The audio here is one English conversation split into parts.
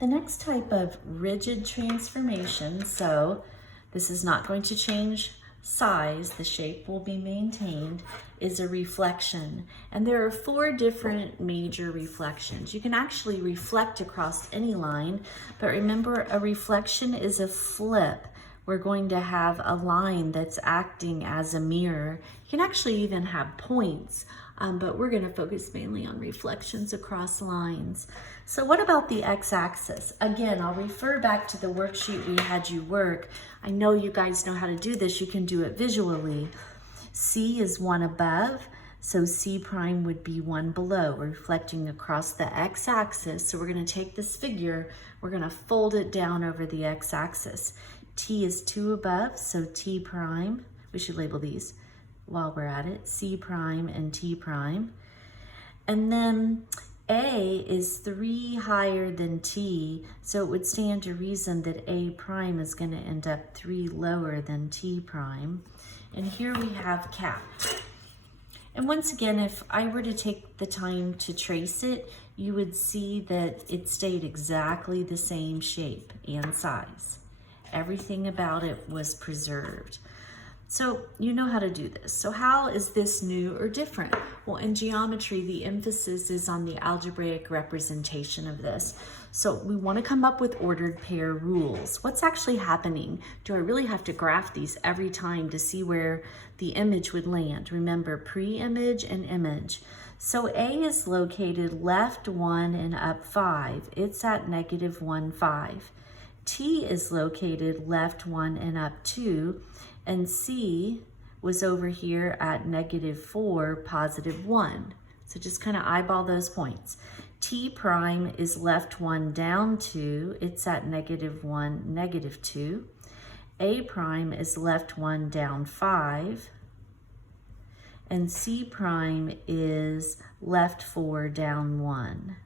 The next type of rigid transformation, so this is not going to change size, the shape will be maintained, is a reflection. And there are 4 different major reflections. You can actually reflect across any line, but remember, a reflection is a flip. We're going to have a line that's acting as a mirror. You can actually even have points, but we're going to focus mainly on reflections across lines. So what about the x-axis? Again, I'll refer back to the worksheet we had you work. I know you guys know how to do this. You can do it visually. C is 1 above, so C prime would be 1 below, reflecting across the x-axis. So we're going to take this figure, we're going to fold it down over the x-axis. T is 2 above, so T prime, we should label these while we're at it, C prime and T prime. And then A is 3 higher than T, so it would stand to reason that A prime is going to end up 3 lower than T prime. And here we have cap. And once again, if I were to take the time to trace it, you would see that it stayed exactly the same shape and size. Everything about it was preserved. So you know how to do this. So how is this new or different? Well, in geometry, the emphasis is on the algebraic representation of this. So we want to come up with ordered pair rules. What's actually happening? Do I really have to graph these every time to see where the image would land? Remember, pre-image and image. So A is located left 1 and up 5. It's at -1, 5. T is located left 1 and up 2, and C was over here at -4, +1. So just kind of eyeball those points. T prime is left 1 down 2, it's at -1, -2. A prime is left 1 down 5, and C prime is left 4 down 1.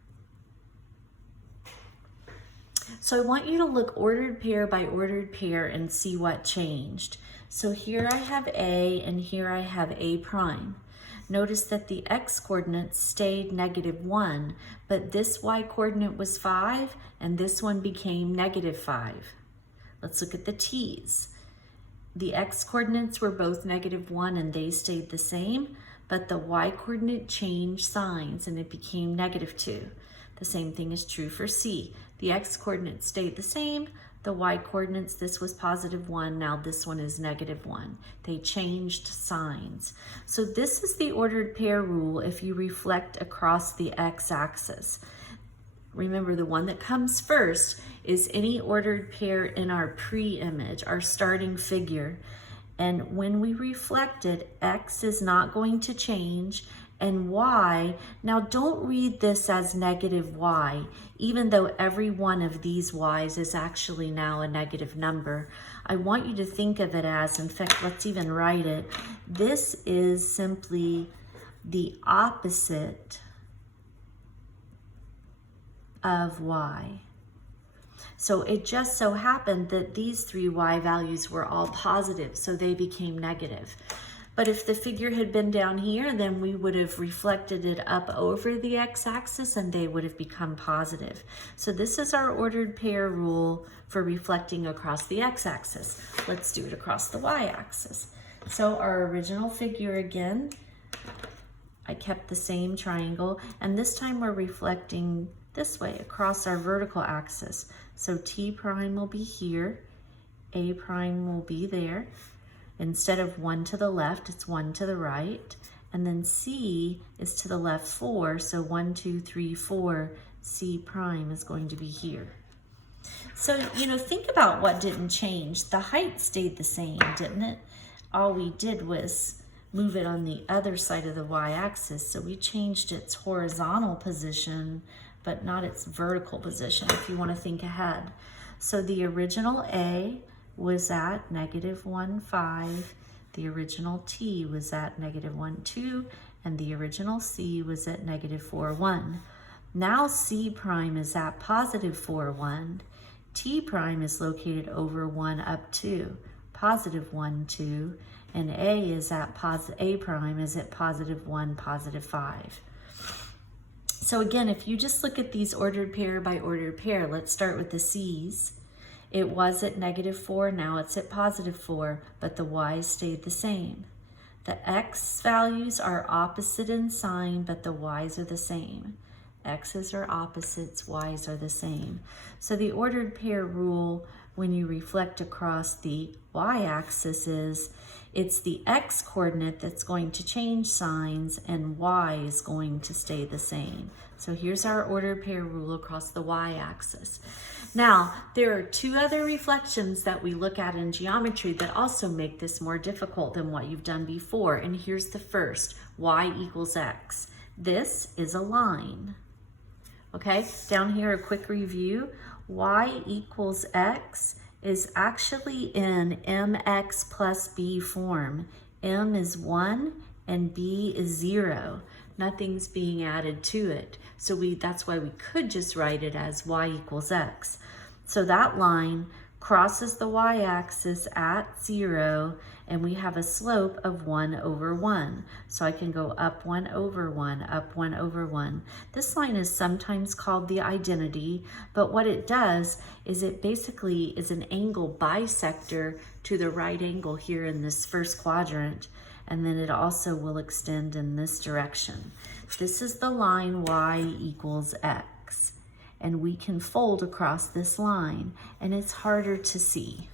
So I want you to look ordered pair by ordered pair and see what changed. So here I have A and here I have A prime. Notice that the x coordinates stayed -1, but this y coordinate was 5 and this one became -5. Let's look at the t's. The x coordinates were both -1 and they stayed the same, but the y coordinate changed signs and it became -2. The same thing is true for C. The x coordinates stayed the same. The y coordinates, this was +1, now this one is -1. They changed signs. So this is the ordered pair rule if you reflect across the x-axis. Remember, the one that comes first is any ordered pair in our pre-image, our starting figure. And when we reflect it, x is not going to change, and y, now don't read this as -y, even though every one of these y's is actually now a negative number. I want you to think of it as, in fact, let's even write it. This is simply the opposite of y. So it just so happened that these 3 y values were all positive, so they became negative. But if the figure had been down here, then we would have reflected it up over the x-axis and they would have become positive. So this is our ordered pair rule for reflecting across the x-axis. Let's do it across the y-axis. So our original figure again, I kept the same triangle, and this time we're reflecting this way across our vertical axis. So T prime will be here, A prime will be there. Instead of 1 to the left, it's 1 to the right. And then C is to the left 4, so 1, 2, 3, 4, C prime is going to be here. So, think about what didn't change. The height stayed the same, didn't it? All we did was move it on the other side of the y-axis, so we changed its horizontal position, but not its vertical position, if you want to think ahead. So the original A was at -1, 5, the original T was at -1, 2, and the original C was at -4, 1. Now C prime is at +4, 1. T prime is located over 1 up 2, +1, 2, and A prime is at +1, +5. So again, if you just look at these ordered pair by ordered pair, let's start with the C's. It was at -4, now it's at +4, but the Y's stayed the same. The X values are opposite in sign, but the Y's are the same. X's are opposites, Y's are the same. So the ordered pair rule, when you reflect across the Y-axis, is it's the X coordinate that's going to change signs and Y is going to stay the same. So here's our ordered pair rule across the Y-axis. Now, there are two other reflections that we look at in geometry that also make this more difficult than what you've done before. And here's the first, Y equals X. This is a line. Okay, down here, a quick review. Y equals X is actually in mx plus b form. M is 1 and b is 0. Nothing's being added to it. So that's why we could just write it as y equals x. So that line crosses the y-axis at 0, and we have a slope of 1/1. So I can go up 1/1, up 1/1. This line is sometimes called the identity, but what it does is it basically is an angle bisector to the right angle here in this first quadrant, and then it also will extend in this direction. This is the line y equals x, and we can fold across this line, and it's harder to see.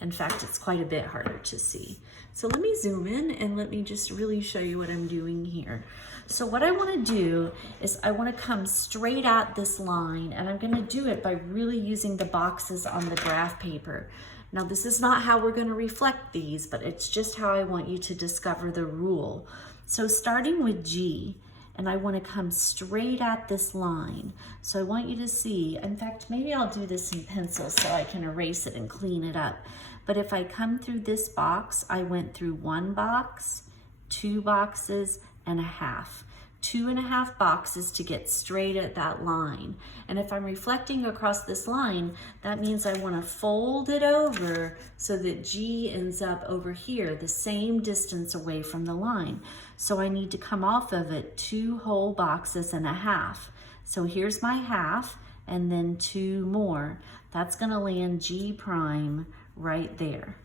In fact, it's quite a bit harder to see. So let me zoom in and let me just really show you what I'm doing here. So what I want to do is I want to come straight at this line, and I'm going to do it by really using the boxes on the graph paper. Now, this is not how we're going to reflect these, but it's just how I want you to discover the rule. So starting with G, and I want to come straight at this line. So I want you to see, in fact, maybe I'll do this in pencil so I can erase it and clean it up. But if I come through this box, I went through 1 box, 2 boxes, and a half. 2.5 boxes to get straight at that line. And if I'm reflecting across this line, that means I want to fold it over so that G ends up over here, the same distance away from the line. So I need to come off of it 2 whole boxes and a half. So here's my half, and then 2 more. That's going to land G prime right there.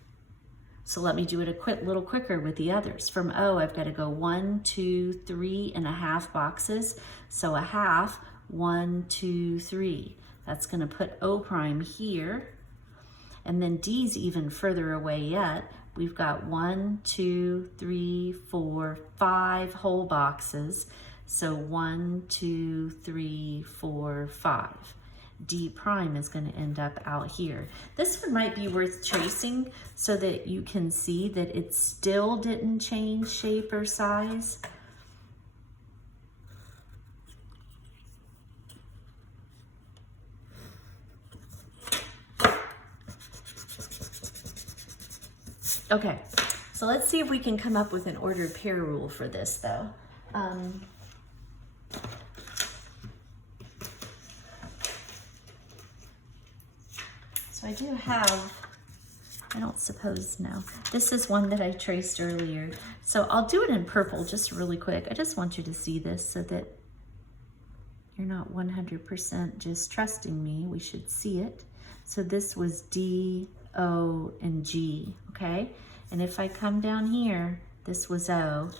So let me do it a little quicker with the others. From O, I've got to go 1, 2, 3.5 boxes. So a half, 1, 2, 3. That's going to put O prime here. And then D's even further away yet. We've got 1, 2, 3, 4, 5 whole boxes. So 1, 2, 3, 4, 5. D prime is going to end up out here. This one might be worth tracing so that you can see that it still didn't change shape or size. Okay, so let's see if we can come up with an ordered pair rule for this though. So I do have, I don't suppose, no. This is one that I traced earlier. So I'll do it in purple just really quick. I just want you to see this so that you're not 100% just trusting me. We should see it. So this was D, O, and G, okay? And if I come down here, this was O.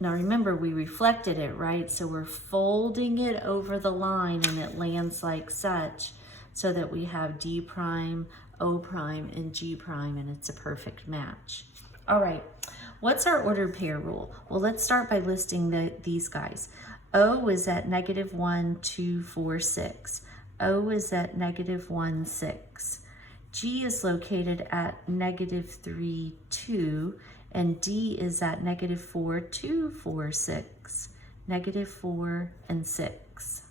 Now remember, we reflected it, right? So we're folding it over the line and it lands like such, so that we have D prime, O prime, and G prime, and it's a perfect match. All right, what's our ordered pair rule? Well, let's start by listing these guys. O is at -1, 2, 4, 6. O is at -1, 6. G is located at -3, 2, and D is at -4, 2, 4, 6, -4, and 6.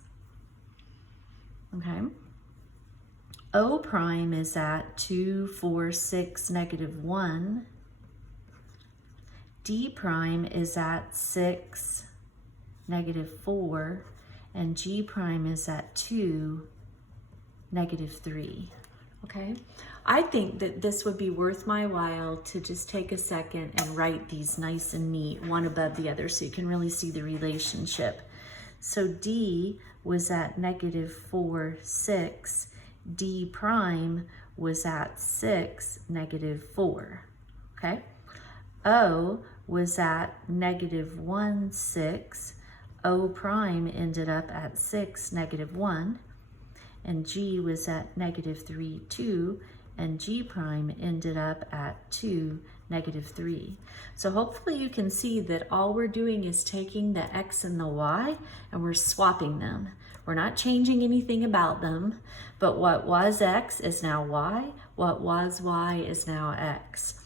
Okay. O prime is at 2, 4, 6, -1. D prime is at 6, -4. And G prime is at 2, -3. Okay? I think that this would be worth my while to just take a second and write these nice and neat, one above the other, so you can really see the relationship. So D was at negative 4, 6. D prime was at 6, negative 4, okay? O was at negative 1, 6. O prime ended up at 6, negative 1. And G was at negative 3, 2. And G prime ended up at 2, negative 3. So hopefully you can see that all we're doing is taking the X and the Y and we're swapping them. We're not changing anything about them, but what was X is now Y, what was Y is now X.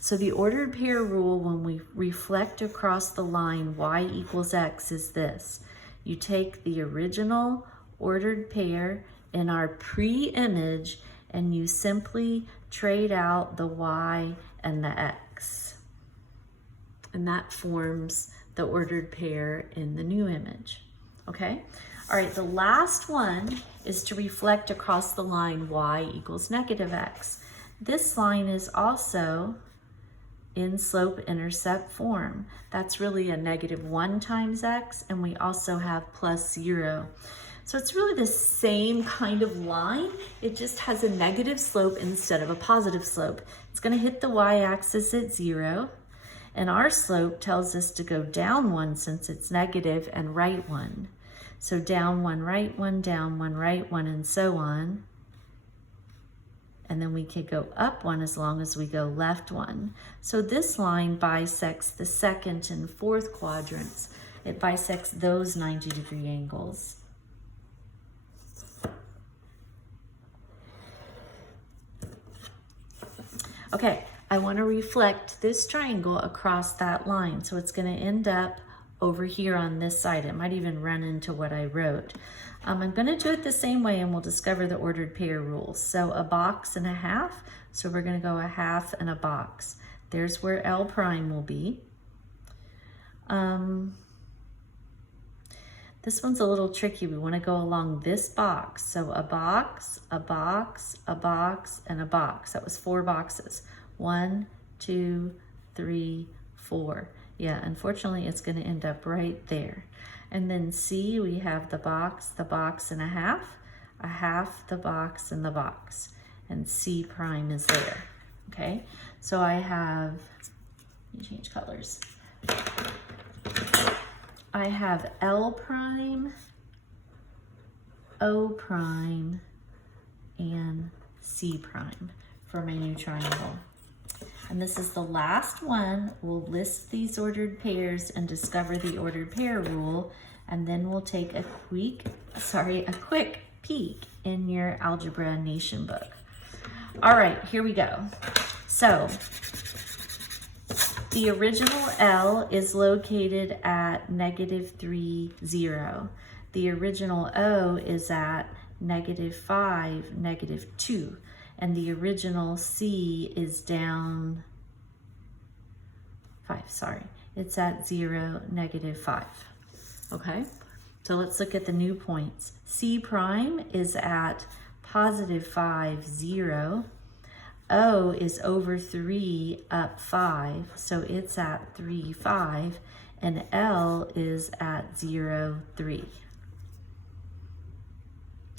So the ordered pair rule, when we reflect across the line Y equals X, is this. You take the original ordered pair in our pre-image and you simply trade out the Y and the X. And that forms the ordered pair in the new image, okay? All right, the last one is to reflect across the line Y equals negative X. This line is also in slope-intercept form. That's really a negative 1 times X, and we also have plus 0. So it's really the same kind of line. It just has a negative slope instead of a positive slope. It's gonna hit the y-axis at 0, and our slope tells us to go down 1 since it's negative and right 1. So down 1, right 1, down 1, right 1, and so on. And then we could go up 1 as long as we go left 1. So this line bisects the second and fourth quadrants. It bisects those 90-degree angles. Okay, I want to reflect this triangle across that line. So it's going to end up over here on this side. It might even run into what I wrote. I'm going to do it the same way and we'll discover the ordered pair rules. So a box and a half. So we're going to go a half and a box. There's where L prime will be. This one's a little tricky. We want to go along this box. So a box, a box, a box, and a box. That was 4 boxes. 1, 2, 3, 4. Yeah, unfortunately, it's going to end up right there. And then C, we have the box, and a half, the box, and the box. And C prime is there, okay? So I have, let me change colors. I have L prime, O prime, and C prime for my new triangle. And this is the last one. We'll list these ordered pairs and discover the ordered pair rule, and then we'll take a quick peek in your Algebra Nation book. All right, here we go. So the original L is located at -3, 0. The original O is at -5, -2. And the original C is down 5, sorry. It's at 0, -5, okay? So let's look at the new points. C prime is at +5, 0. O is over 3, up 5, so it's at 3, 5. And L is at 0, 3.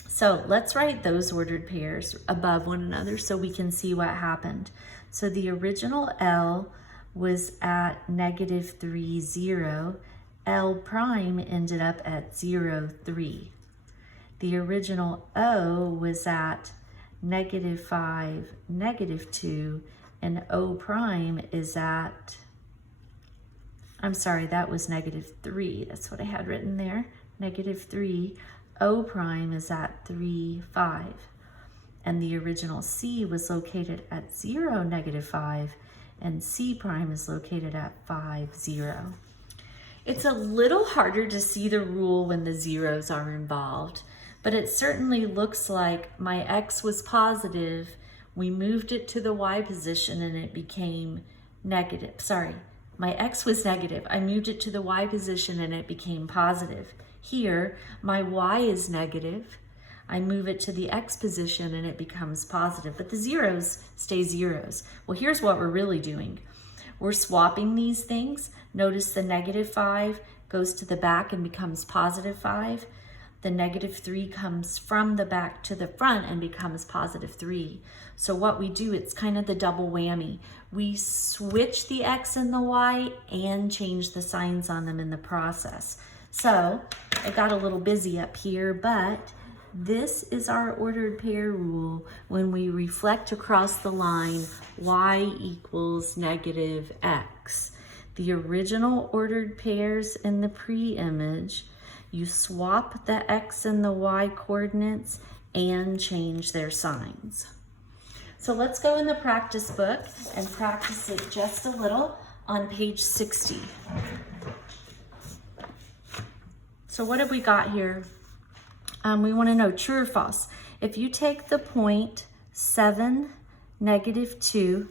So let's write those ordered pairs above one another so we can see what happened. So the original L was at -3, 0. L prime ended up at 0, 3. The original O was at -5, -2, and O prime is at, I'm sorry, that was -3. That's what I had written there, -3. O prime is at 3, 5. And the original C was located at 0, -5, and C prime is located at 5, 0. It's a little harder to see the rule when the zeros are involved, but it certainly looks like my X was positive. We moved it to the Y position and it became negative. Sorry, my X was negative. I moved it to the Y position and it became positive. Here, my Y is negative. I move it to the X position and it becomes positive, but the zeros stay zeros. Well, here's what we're really doing. We're swapping these things. Notice the -5 goes to the back and becomes positive 5. The negative 3 comes from the back to the front and becomes positive 3. So what we do, it's kind of the double whammy. We switch the x and the y and change the signs on them in the process. So I got a little busy up here, but this is our ordered pair rule when we reflect across the line y equals negative x. The original ordered pairs in the pre-image, you swap the x and the y coordinates and change their signs. So let's go in the practice book and practice it just a little on page 60. So what have we got here? We want to know true or false. If you take the point 7, negative 2,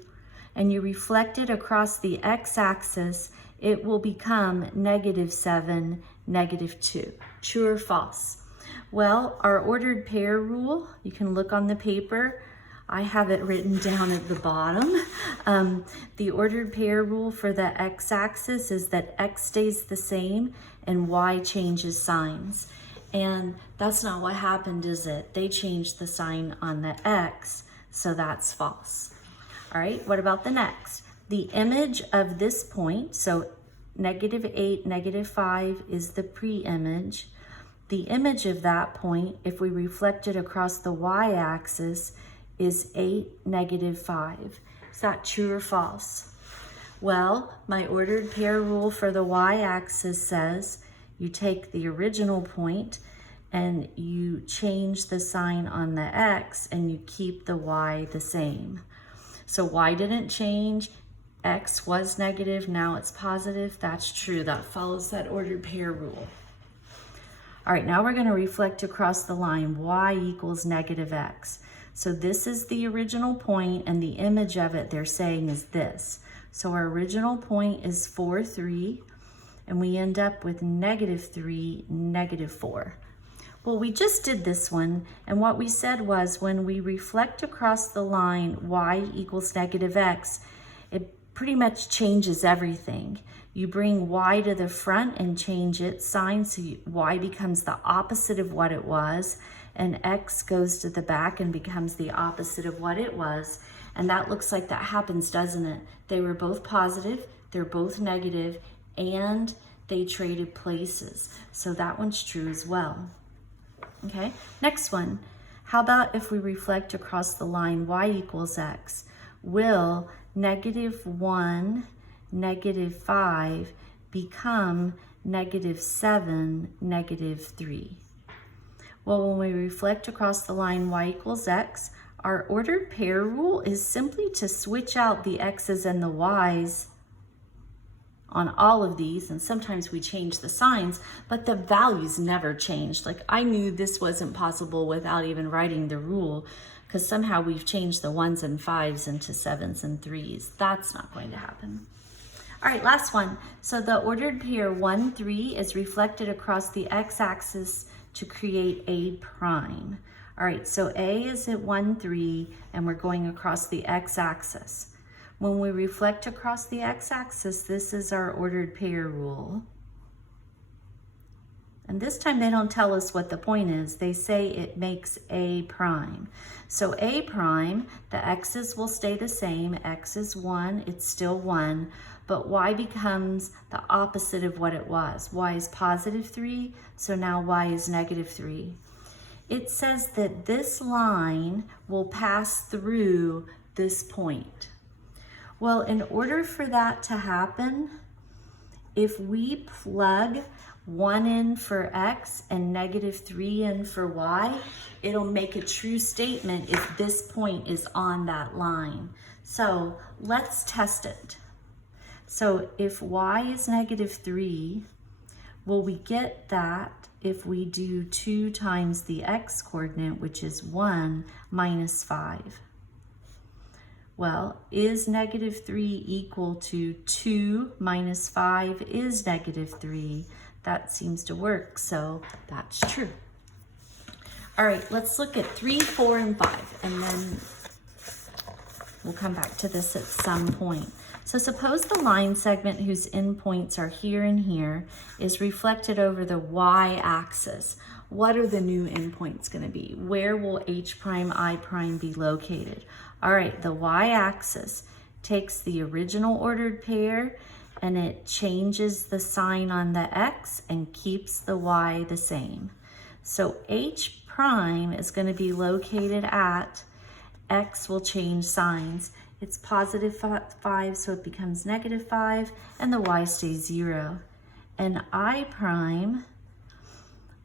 and you reflect it across the x-axis, it will become negative 7, negative 2. True or false? Well, our ordered pair rule, you can look on the paper. I have it written down at the bottom. The ordered pair rule for the x-axis is that x stays the same and y changes signs. And that's not what happened, is it? They changed the sign on the x, so that's false. All right, what about the next? The image of this point, so negative 8, negative 5 is the pre-image. The image of that point, if we reflect it across the y-axis, is 8, negative 5. Is that true or false? Well, my ordered pair rule for the y-axis says you take the original point and you change the sign on the x and you keep the y the same. So y didn't change, x was negative, now it's positive. That's true, that follows that ordered pair rule. All right, now we're going to reflect across the line y equals negative x. So this is the original point, and the image of it they're saying is this. So our original point is 4, 3, and we end up with negative 3, negative 4. Well, we just did this one, and what we said was when we reflect across the line y equals negative x, it pretty much changes everything. You bring y to the front and change its sign, so y becomes the opposite of what it was, and x goes to the back and becomes the opposite of what it was. And that looks like that happens, doesn't it? They were both positive, they're both negative, and they traded places. So that one's true as well. Okay, next one. How about if we reflect across the line y equals x? Will negative 1, negative 5 become negative 7, negative 3? Well, when we reflect across the line y equals x, our ordered pair rule is simply to switch out the x's and the y's on all of these, and sometimes we change the signs, but the values never changed. Like, I knew this wasn't possible without even writing the rule, because somehow we've changed the 1s and 5s into 7s and 3s. That's not going to happen. All right, last one. So the ordered pair 1, 3 is reflected across the x-axis to create A prime. All right, so A is at 1, 3, and we're going across the x-axis. When we reflect across the x-axis, this is our ordered pair rule. And this time they don't tell us what the point is. They say it makes A prime. So A prime, the x's will stay the same. X is 1, it's still 1, but y becomes the opposite of what it was. Y is positive 3, so now y is negative 3. It says that this line will pass through this point. Well, in order for that to happen, if we plug 1 in for x and negative 3 in for y, it'll make a true statement if this point is on that line. So let's test it. So if y is negative 3, will we get that if we do 2 times the x coordinate, which is 1 minus 5? Well, is negative 3 equal to 2 minus 5 is negative 3? That seems to work, so that's true. All right, let's look at 3, 4, and 5, and then we'll come back to this at some point. So suppose the line segment whose endpoints are here and here is reflected over the y-axis. What are the new endpoints going to be? Where will h prime, I prime be located? All right, the y-axis takes the original ordered pair and it changes the sign on the x and keeps the y the same. So h prime is going to be located at, x will change signs. It's positive 5, so it becomes negative 5, and the y stays 0. And I prime,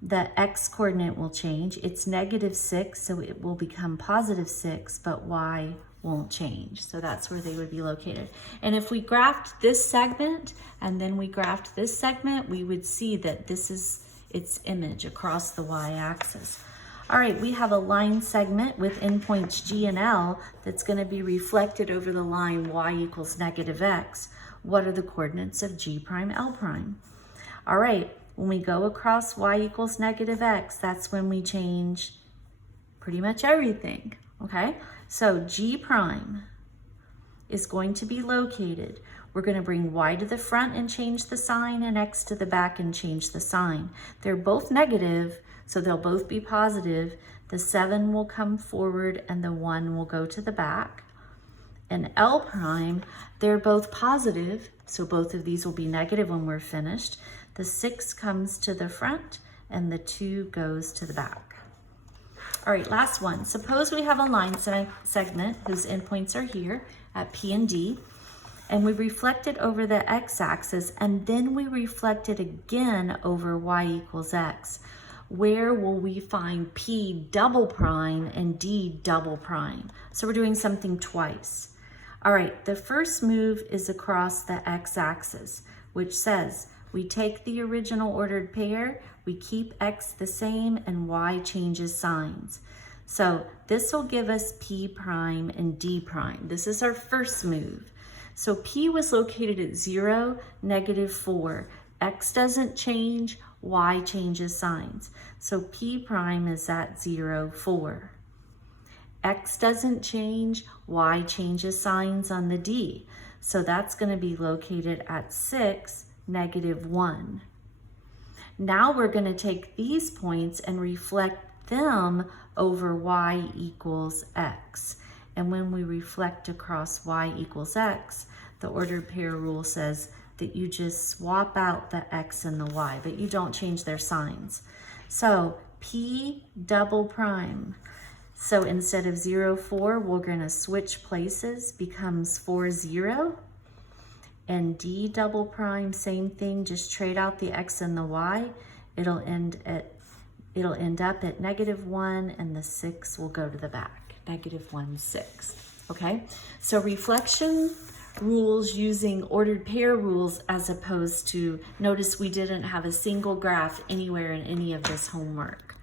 the x coordinate will change. It's negative 6, so it will become positive 6, but y won't change. So that's where they would be located. And if we graphed this segment and then we graphed this segment, we would see that this is its image across the y-axis. All right, we have a line segment with endpoints G and L that's going to be reflected over the line y equals negative x. What are the coordinates of G prime, L prime? All right, when we go across y equals negative x, that's when we change pretty much everything, okay? So G prime is going to be located. We're going to bring y to the front and change the sign, and x to the back and change the sign. They're both negative, so they'll both be positive. The 7 will come forward and the 1 will go to the back. And L prime, they're both positive, so both of these will be negative when we're finished. The 6 comes to the front and the 2 goes to the back. All right, last one. Suppose we have a line segment whose endpoints are here at P and D, and we reflect it over the x-axis, and then we reflect it again over y equals x. Where will we find P double prime and D double prime? So we're doing something twice. All right, the first move is across the x-axis, which says we take the original ordered pair, we keep x the same, and y changes signs. So this will give us P prime and D prime. This is our first move. So P was located at 0, negative 4. X doesn't change, y changes signs. So P prime is at 0, 4. X doesn't change, y changes signs on the D. So that's going to be located at 6, negative 1. Now we're going to take these points and reflect them over y equals x. And when we reflect across y equals x, the ordered pair rule says that you just swap out the x and the y, but you don't change their signs. So P double prime. So instead of 0, 4, we're going to switch places, becomes 4, 0. And D double prime, same thing, just trade out the x and the y. It'll end up at negative 1, and the 6 will go to the back. Negative 1, 6. Okay, so reflection rules using ordered pair rules, as opposed to, notice we didn't have a single graph anywhere in any of this homework.